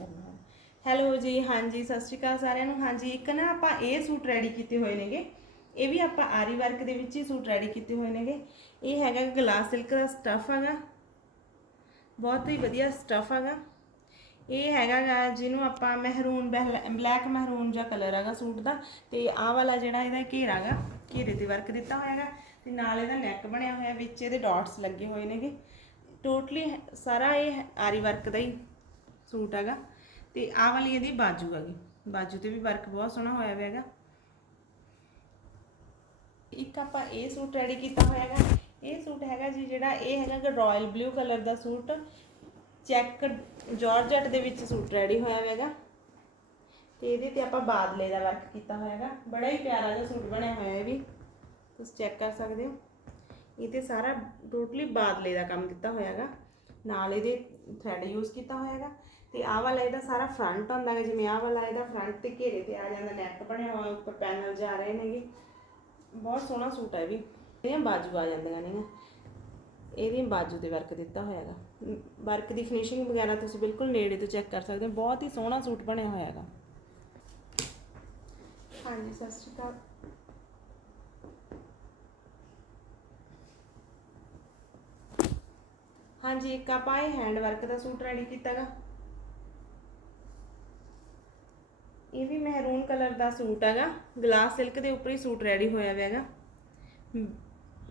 ਕਰਨਾ। ਹੈਲੋ ਜੀ, ਹਾਂਜੀ, ਸਤਿ ਸ਼੍ਰੀ ਅਕਾਲ ਸਾਰਿਆਂ ਨੂੰ। ਹਾਂਜੀ, ਇੱਕ ਨਾ ਆਪਾਂ ਇਹ ਸੂਟ ਰੈਡੀ ਕੀਤੇ ਹੋਏ ਨੇਗੇ। ਇਹ ਵੀ ਆਪਾਂ ਆਰੀ ਵਰਕ ਦੇ ਵਿੱਚ ਹੀ ਸੂਟ ਰੈਡੀ ਕੀਤੇ ਹੋਏ ਨੇਗੇ। ਇਹ ਹੈਗਾ ਗਲਾਸ ਸਿਲਕ ਦਾ ਸਟਫ ਹੈਗਾ। ਬਹੁਤ ਹੀ ਵਧੀਆ ਸਟਫ ਹੈਗਾ। ਇਹ ਹੈਗਾ ਗਾ ਜਿਹਨੂੰ ਆਪਾਂ ਮਹਿਰੂਨ ਬਲੈਕ ਮਹਿਰੂਨ ਜਿਹਾ ਕਲਰ ਹੈਗਾ ਸੂਟ ਦਾ। ਤੇ ਆਹ ਵਾਲਾ ਜਿਹੜਾ ਇਹਦਾ ਘੇਰਾ ਹੈਗਾ, ਘੇਰੇ ਤੇ ਵਰਕ ਦਿੱਤਾ ਹੋਇਆ ਹੈਗਾ। ਤੇ ਨਾਲ ਇਹਦਾ ਨੈਕ ਬਣਿਆ ਹੋਇਆ, ਵਿੱਚ ਇਹਦੇ ਡਾਟਸ ਲੱਗੇ ਹੋਏ ਨੇਗੇ। ਟੋਟਲੀ ਸਾਰਾ ਇਹ ਆਰੀ ਵਰਕ ਦਾ ਹੀ ਸੂਟ ਹੈਗਾ। ਤੇ ਆਹ ਵਾਲੀ ਇਹਦੀ ਬਾਜੂ ਹੈਗੀ। ਬਾਜੂ ਤੇ ਵੀ ਵਰਕ ਬਹੁਤ ਸੋਹਣਾ ਹੋਇਆ ਹੋਇਆ ਹੈਗਾ। ਇੱਕ ਆਪਾਂ ਇਹ ਸੂਟ ਰੈਡੀ ਕੀਤਾ ਹੋਇਆ ਹੈਗਾ। ਇਹ ਸੂਟ ਹੈਗਾ ਜੀ ਜਿਹੜਾ ਇਹ ਹੈਗਾ ਰਾਇਲ ਬਲੂ ਕਲਰ ਦਾ ਸੂਟ। ਚੈੱਕ ਜਾਰਜਟ ਦੇ ਵਿੱਚ ਸੂਟ ਰੈਡੀ ਹੋਇਆ ਹੋਇਆ ਹੈਗਾ। ਤੇ ਇਹਦੇ ਤੇ ਆਪਾਂ ਬਾਦਲੇ ਦਾ ਵਰਕ ਕੀਤਾ ਹੋਇਆ ਹੈਗਾ। ਬੜਾ ਹੀ ਪਿਆਰਾ ਜਿਹਾ ਸੂਟ ਬਣਿਆ ਹੋਇਆ ਹੈ ਵੀ। ਤੁਸੀਂ ਚੈੱਕ ਕਰ ਸਕਦੇ ਹੋ। ਇਹ ਤੇ ਸਾਰਾ ਟੋਟਲੀ ਬਾਦਲੇ ਦਾ ਕੰਮ ਕੀਤਾ ਹੋਇਆ ਹੈਗਾ। ਨਾਲ ਇਹਦੇ ਥ੍ਰੈਡ ਯੂਜ਼ ਕੀਤਾ ਹੋਇਆ ਹੈਗਾ। ਤੇ ਆਹ ਵਾਲਾ ਇਹਦਾ ਸਾਰਾ ਫਰੰਟ ਹੁੰਦਾ ਹੈ ਜਿਵੇਂ ਆਹ ਵਾਲਾ ਇਹਦਾ ਫਰੰਟ ਤੇ ਘੇਰੇ ਤੇ ਆ ਜਾਂਦਾ ਨੈਕ ਬਣਿਆ ਹੋਇਆ ਉੱਪਰ ਪੈਨਲ ਜਾ ਰਹੇ ਨੇਗੇ। ਬਹੁਤ ਸੋਹਣਾ ਸੂਟ ਹੈ ਵੀ। ਇਹਦੀਆਂ ਬਾਜੂ ਆ ਜਾਂਦੀਆਂ ਨੇ ਇਹਦੀ ਬਾਜੂ ਤੇ ਵਰਕ ਦਿੱਤਾ ਹੋਇਆ ਹੈਗਾ ਵਰਕ ਦੀ ਫਿਨਿਸ਼ਿੰਗ ਵਗੈਰਾ ਤੁਸੀਂ ਬਿਲਕੁਲ ਨੇੜੇ ਤੋਂ ਚੈੱਕ ਕਰ ਸਕਦੇ ਹੋ। ਬਹੁਤ ਹੀ ਸੋਹਣਾ ਸੂਟ ਬਣਿਆ ਹੋਇਆ ਹੈਗਾ ਹਾਂਜੀ ਸਤਿ ਸ਼੍ਰੀ ਅਕਾਲ। ਹਾਂਜੀ ਇੱਕ ਆਪਾਂ ਇਹ ਹੈਂਡ ਵਰਕ ਦਾ ਸੂਟ ਰੈਡੀ ਕੀਤਾਗਾ ਇਹ ਵੀ ਮਹਿਰੂਨ ਕਲਰ ਦਾ ਸੂਟ ਹੈਗਾ। ਗਲਾਸ ਸਿਲਕ ਦੇ ਉੱਪਰ ਹੀ ਸੂਟ ਰੈਡੀ ਹੋਇਆ ਹੋਇਆ ਹੈਗਾ।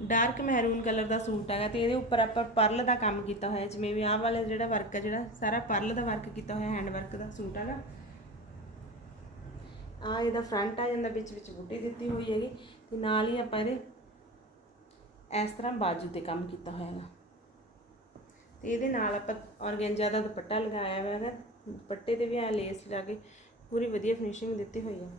ਡਾਰਕ ਮਹਿਰੂਨ ਕਲਰ ਦਾ ਸੂਟ ਹੈਗਾ ਤੇ ਇਹਦੇ ਉੱਪਰ ਆਪਾਂ ਪਰਲ ਦਾ ਕੰਮ ਕੀਤਾ ਹੋਇਆ, ਜਿਵੇਂ ਵੀ ਆਹ ਵਾਲਾ ਜਿਹੜਾ ਵਰਕ ਹੈ, ਜਿਹੜਾ ਸਾਰਾ ਪਰਲ ਦਾ ਵਰਕ ਕੀਤਾ ਹੋਇਆ ਹੈਂਡ ਵਰਕ ਦਾ ਸੂਟ ਹੈਗਾ। ਆ ਇਹਦਾ ਫਰੰਟ ਆ ਜਾਂਦਾ, ਵਿੱਚ ਵਿੱਚ ਬੂਟੀ ਦਿੱਤੀ ਹੋਈ ਹੈਗੀ ਤੇ ਨਾਲ ਹੀ ਆਪਾਂ ਇਹਦੇ ਇਸ ਤਰ੍ਹਾਂ ਬਾਜੂ ਤੇ ਕੰਮ ਕੀਤਾ ਹੋਇਆ ਹੈਗਾ। ਤੇ ਇਹਦੇ ਨਾਲ ਆਪਾਂ ਔਰਗੈਂਜਾ ਦਾ ਦੁਪੱਟਾ ਲਗਾਇਆ ਹੋਇਆ ਹੈਗਾ। ਦੁਪੱਟੇ ਤੇ ਵੀ ਆ ਲੇਸ ਲਾ ਕੇ ਪੂਰੀ ਵਧੀਆ ਫਿਨਿਸ਼ਿੰਗ ਦਿੱਤੀ ਹੋਈ ਹੈ।